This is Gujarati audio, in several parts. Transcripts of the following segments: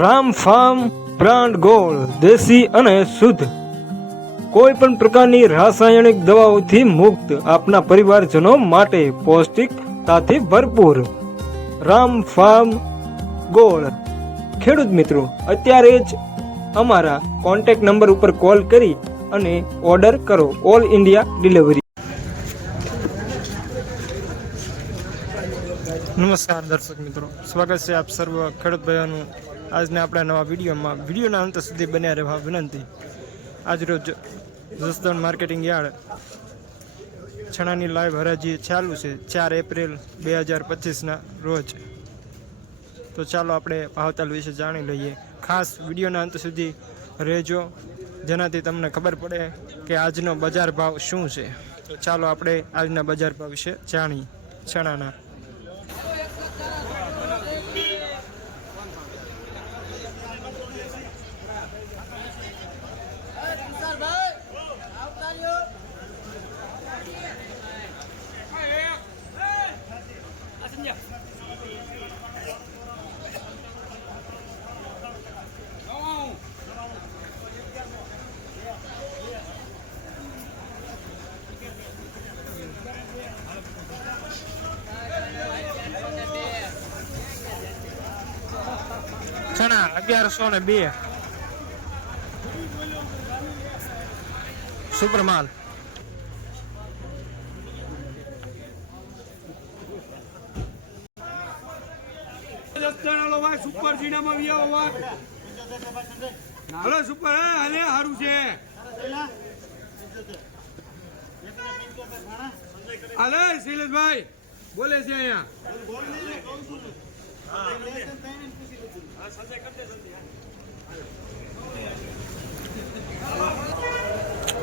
રામ ફાર્મ બ્રાન્ડ ગોળ દેશી અને શુદ્ધ, કોઈ પણ પ્રકારની રાસાયણિક દવાઓથી મુક્ત, આપના પરિવારજનો માટે પૌષ્ટિકતાથી ભરપૂર રામ ફાર્મ ગોળ। ખેડૂત મિત્રો, અત્યારે જ અમારા કોન્ટેક્ટ નંબર ઉપર કોલ કરી અને ઓર્ડર કરો, ઓલ ઇન્ડિયા ડિલિવરી। નમસ્કાર દર્શક મિત્રો, સ્વાગત છે આપ સર્વ ખેડૂત ભાઈઓનું આજના આપણા નવા વિડીયોમાં। વિડીયોના અંત સુધી બન્યા રહેવા વિનંતી। આજરોજ જસદણ માર્કેટિંગ યાર્ડ છણાની લાઈવ હરાજી ચાલુ છે 4 એપ્રિલ 2025ના રોજ। તો ચાલો આપણે ભાવતાલ વિશે જાણી લઈએ। ખાસ વિડીયોના અંત સુધી રહેજો, જેનાથી તમને ખબર પડે કે આજનો બજાર ભાવ શું છે। તો ચાલો આપણે આજના બજાર ભાવ વિશે જાણીએ છણાના। ચણા 1102 સુપર માલ। સુપર જીડામાં વિયાવો વાત હલો સુપર હલે હારું છે હલે શૈલેષભાઈ બોલે છે અહીંયા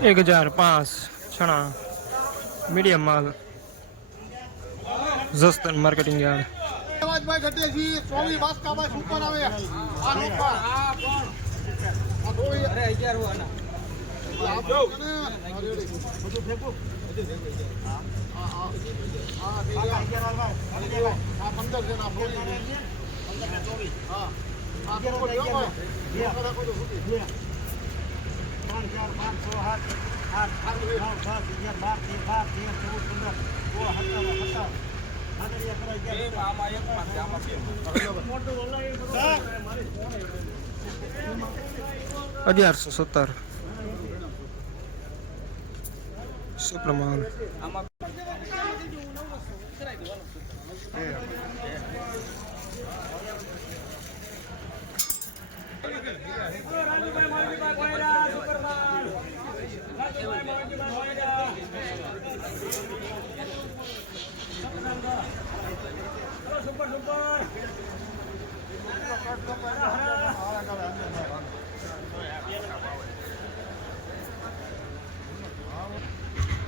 1005 છણા મીડિયમ માલ, જસદણ માર્કેટિંગ યાર્ડ। ભાઈ ઘટે છે 24 વાસ્કામાં સુપર આવે આ રોપા આ કોણ આ દોઈ અરે 11 આના આપો ને બધું ફેંકો બધું ફેંકો આ 11 ભાઈ આ 15 છે ના 15 હા આ ફેંકો લ્યો ભાઈ આ રાખો તો સુધી 2 3 4 5 6 8 8 9 10 11 12 13 14 15 16 17 1117 સુપર માલ।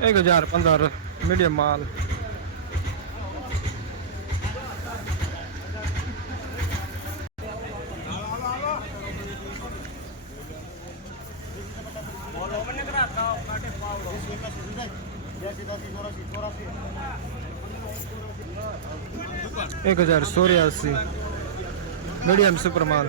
एक 1015 मीडियम माल। एक 1084 मीडियम सुपर माल।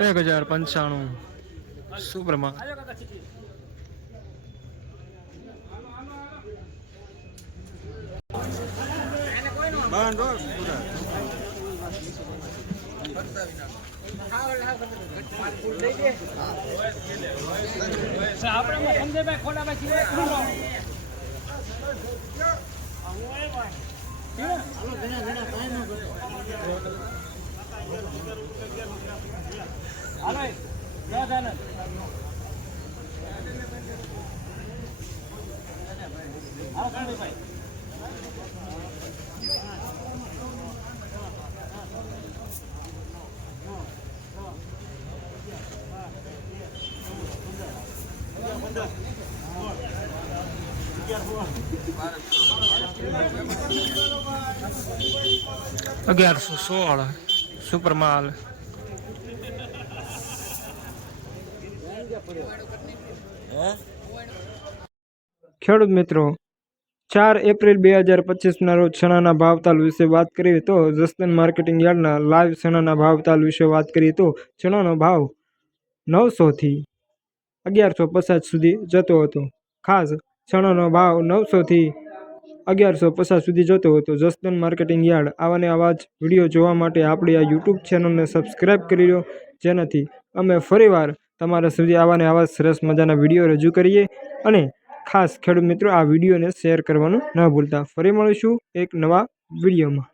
एक 1095 सुपर माल। 1116 સુપર માલ. ખેડૂત મિત્રો, 4 એપ્રિલ 2025ના રોજ ચણાના ભાવતાલ વિશે વાત કરીએ તો જસદણ માર્કેટિંગ યાર્ડના લાઈવ ચણાના ભાવતાલ વિશે વાત કરીએ તો ચણાનો ભાવ 900 થી 1150 સુધી જતો હતો. ખાસ ચણાનો ભાવ 900 થી 1150 સુધી જતો હતો. જસદણ માર્કેટિંગ યાર્ડ આવા ને આવા જ વિડીયો જોવા માટે આપણી આ યુટ્યુબ ચેનલને સબસ્ક્રાઈબ કરી લો, જેનાથી અમે ફરીવાર તમારા સુધી આવા ને આવા સરસ મજાના વિડીયો રજૂ કરીએ. અને ખાસ ખેડૂત મિત્રો, આ વિડીયોને શેર કરવાનું ન ભૂલતા. ફરી મળીશું એક નવા વિડીયોમાં.